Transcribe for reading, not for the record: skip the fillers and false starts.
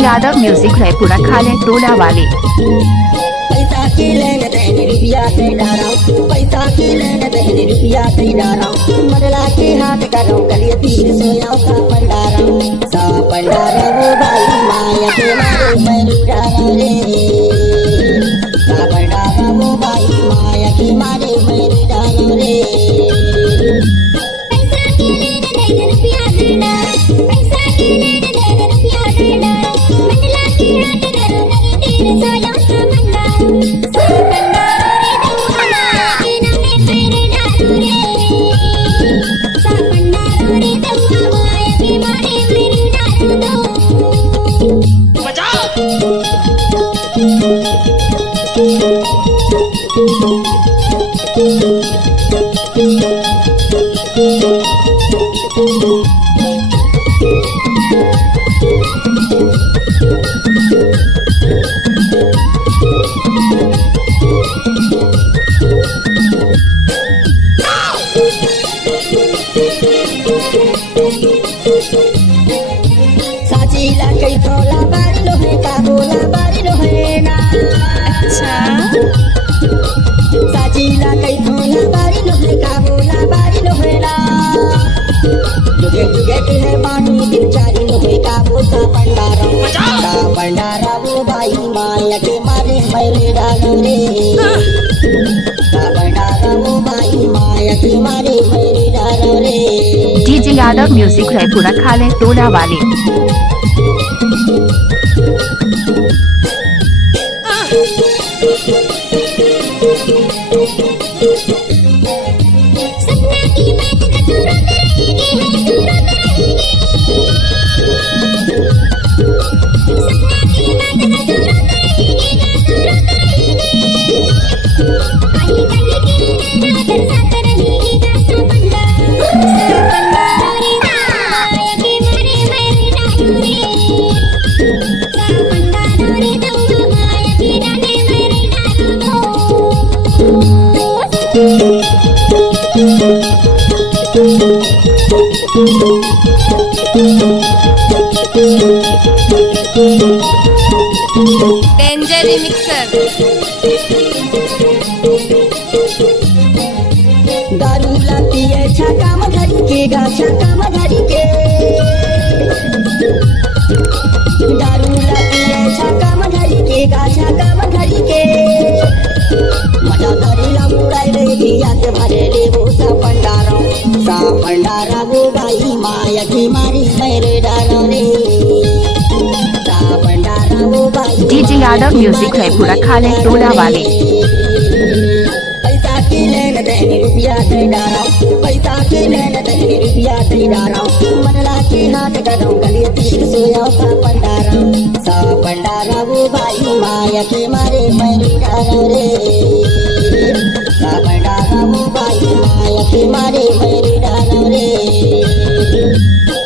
Yadav music है पूरा खाले टोला वाले। पैसा के लेने देने रुपया से डारा, पैसा के लेने देने रुपया से डारा, मरला के हाथ करो गलिए तीर सोया सा पंडारा वो भाई माया के मारे पैरू डारा रे, सा पंडारा वो भाई माया के मारे पैरू डारा रे। पैसा के लेने देने रुपया से डारा, पैसा के लेने देने रुपया से डारा, मरला के हाथ करो गलिए तीर सोया सा पंडारा रे दम्मा के नामे पैरू डारा रे, सा पंडारा रे दम्मा माया के मारे पैरू डारा दो। साचीला कई थोला बारी लोहे का बोला बारी लोहे ना, अच्छा साचीला कई थोला बारी लोहे का बोला बारी लोहे ना, जुगे जुगे के है बानी दिन चारी लोहे का बोसा पंडारा वो भाई माया के मारे मेरे डालो रे, का पंडारा वो भाई माया के मारे मेरे डालो रे। डीजे यादव म्यूजिक है पूरा खाले टोला वाले। सपना की बात का सूरत रहेगी है सूरत रहेगी, सपना की बात का सूरत रहेगी ना सूरत रहेगी, आई कहीं की ना दरसात रहेगी का सा पंडारा रे माया के मारे मेरे डालो रे, सा पंडारा रे दम्मा माया के डाले मेरे डालो दो। डेंजर मिक्सर दारू लाती है छाका मधारी के गा छाका मधारी के, दारू लाती है छाका मधारी के गा छाका मधारी के, मजा धरी ला मुड़ाई रे दिया के भरे ले वो सा पंडारा वो भाई माया की मारी मेरे डालो रे, सा पंडारा वो भाई डीजे यादव म्यूजिक है पूरा खाले टोला वाले। पैसा के लेने देने रुपया से डारा, पैसा के लेने देने रुपया से डारा, मरला के हाथ करो गलिए तीर सोया सा पंडारा वो भाई माया के मारे पैरू डालो रे, सा पंडारा वो भाई माया के मारे